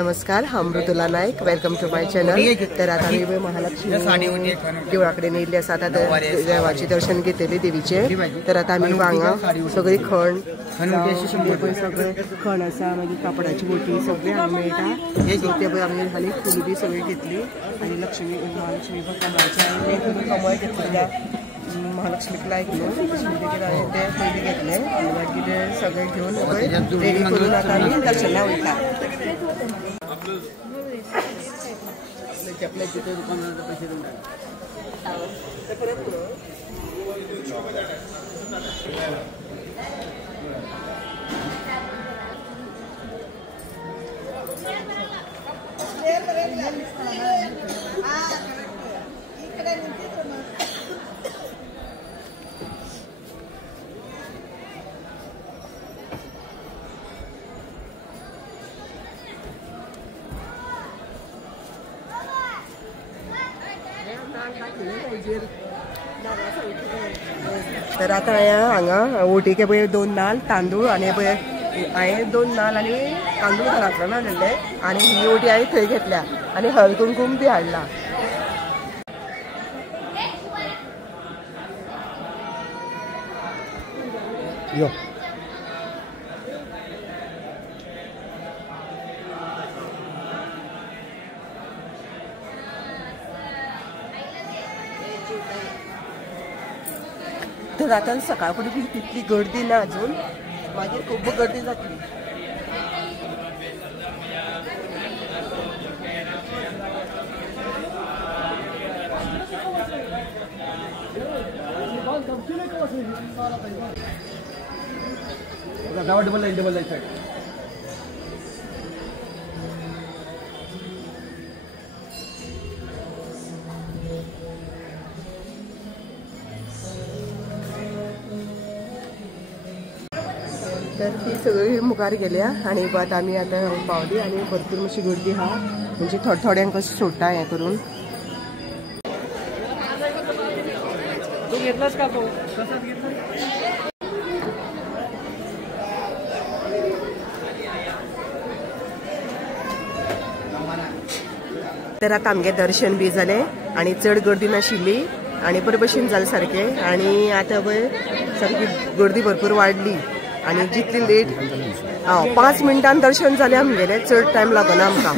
नमस्कार, हांव Mridula Nayak. Welcome to my channel. तर आता आम्ही महालक्ष्मी देवळाकडे येयल्ली आसा. आता देवाचे दर्शन घेतलेले देवीचे. तर आता आम्ही हांगा सगळी खण सगळे खण आसा, मागीर कापडाची बोटी सगळे हांगा मेळटा. आमी आनी फुली बी सगळी घेतली आनी लक्ष्मी महालक्ष्मी कमळाचे कमळ घेतले. महालक्ष्मीक लायक न्हू ते पयलीं घेतले आनी मागीर सगळे घेवन रेडी करून आतां आमी दर्शनाक वयता. चपल्याचे दुकानाचे पैसे तर आता हांगा ओटीके पळय 2 नाल्ल तांदूळ आनी पळय हांवें 2 नाल्ल आनी तांदूळ घरांतल्यान हाडलेले आनी ही ओटी हांवें थंय घेतल्या आनी हळद कुंकूम बी हाडला. तर आता सकाळ फुडें तितली गर्दी ना अजून, मागीर खूब गर्दी जातली. डबल लाईन तर ती सगळी मुखार गेल्या आनी आता आमी आतां पावली आनी भरपूर मातशी गर्दी आहा, म्हणजे थोड्यांक अशें सोडटा हें करून. घेतलास का तो तर आता आमगे दर्शन बी जालें आनी चड गर्दी नाशिल्ली आनी बरे भशेन जालें सारकें. आनी आतां पळय सारकी गर्दी भरपूर वाडली आनी जितली लेट 5 मिनटान दर्शन जालें आमगेलें, चड टायम लागना आमकां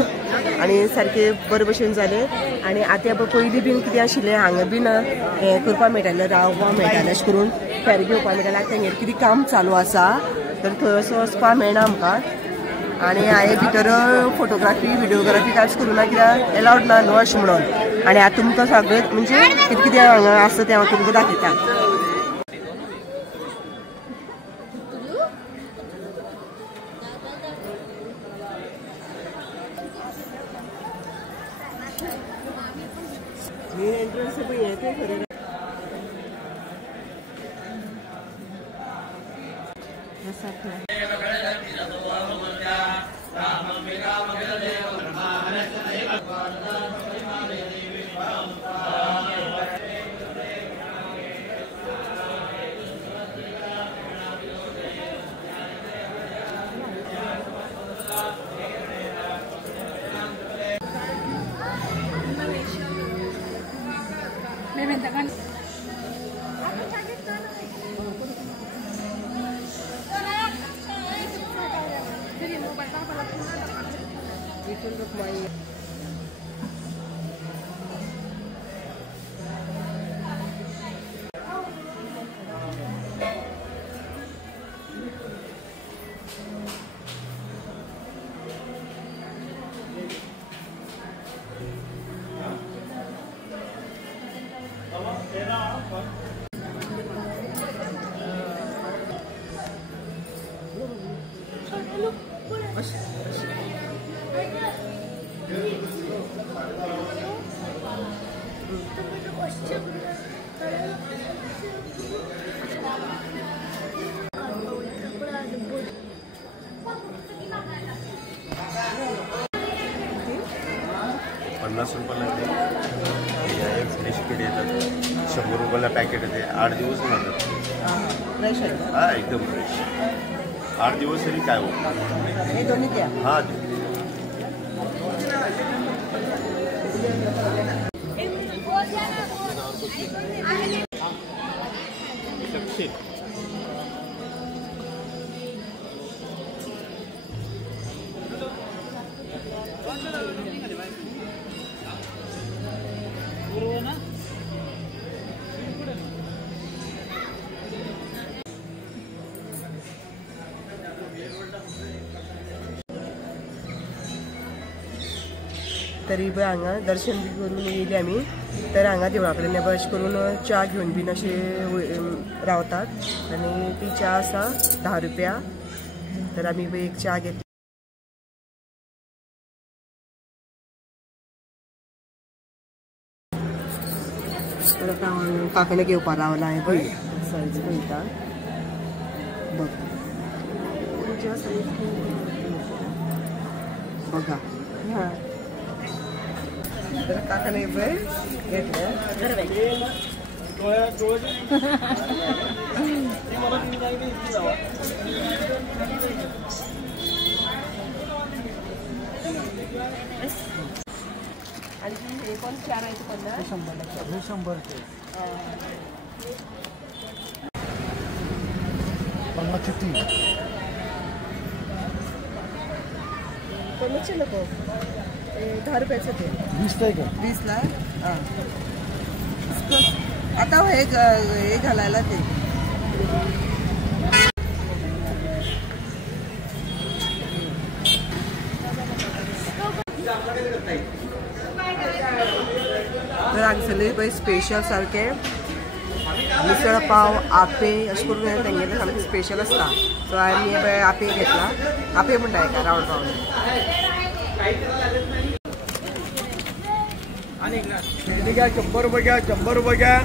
आनी सारकें बरे भशेन जालें. आनी आतां पयलीं बीन कितें आशिल्लें हांगा बीन हें करपा मेळटालें, रावपा मेळटालें अशें करून फेरी घेवपा मेळटालें. तेंगेर कितें काम चालू आसा तर थंय असो वचपा मेळना आमकां. आनी हांवें भितर फोटोग्राफी व्हिडियोग्राफी कांयच करूना कित्याक एलावड ना न्हू अशें म्हणून. आनी आतां तुमकां सगळें म्हणजे कितें कितें हांगा आसा तें हांव तुमकां दाखयतां. मेन एंट्रन्स पळय हें तें खरें आसा थंय. बिस्किट येतात 100 रुपयाला पॅकेट येते 8 दिवस लागतात. फ्रेश आहे हां एकदम फ्रेश 8 दिवस तरी काय होत हे दोन्ही द्या. हां तरी बी हांगा दर्शन बी करून येयली आमी. तर हांगा देवळा कडेन अशें करून च्या घेवन बीन अशे रावतात आनी ती च्या आसा 10 रुपया. तर आमी एक च्या घेतली. काकणे घेवपा रावला हांवें पळय सायज पळयता बघा काकणे पळय घेतले. आणि हे पण 4 आहे 50 100 कमीचे नको 10 रुपयाचं ते 20 ला. आता हे घालायला ते तर हांगसरले पळय स्पेशल सारखे मिसळ पाव आपे अशें करून तेंगेले सामके स्पेशल आसता. सो आमी पळय आपे घेतला. आपे म्हणटा हेका रावंड रावंड. घ्या 100 रुपये घ्या 100 रुपये घ्या.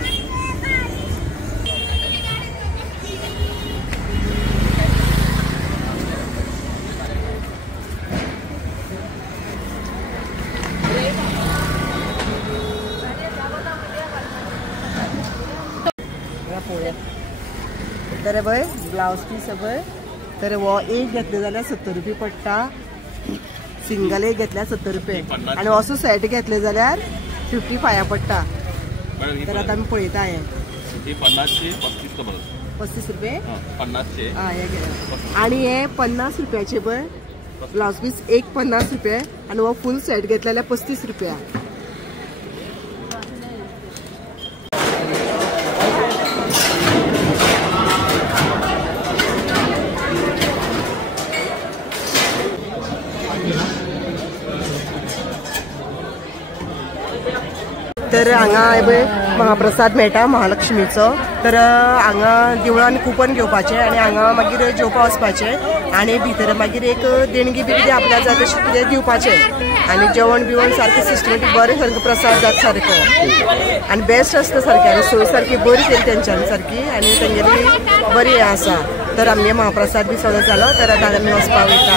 तर पळय ब्लाउज पीस पळय. तर हो एक घेतले जाल्यार 70 रुपये पडटा. सिंगल एक घेतल्यार 70 रुपये आणि असो सेट घेतले जाल्यार 55 पडटा. तर आता आमी पळयता हे 35 रुपये 50 आणि हे 50 रुपयाचे पळय ब्लाउज पीस एक 50 रुपये आणि हो फुल सेट घेतले जाल्यार 35 रुपया. तर हांगा महाप्रसाद मेळटा महालक्ष्मीचो. तर हांगा देवळान कुपन घेवपाचें आनी हांगा मागीर जेवपा वचपाचें आनी भितर मागीर एक देणगी बी कितें आपल्याक जाय तशें कितें दिवपाचें आनी जेवण बिवण सारकें सिस्टमॅटीक बरें सारकें प्रसाद जाता सारको आनी बेस्ट आसता सारकें आनी सोय सारकी बरी केली तेंच्यांनी सारकी आनी तेंगेली बरी हें आसा. तर आमगे महाप्रसाद बी सगळो जालो. तर आतां आमी वचपाक वयता.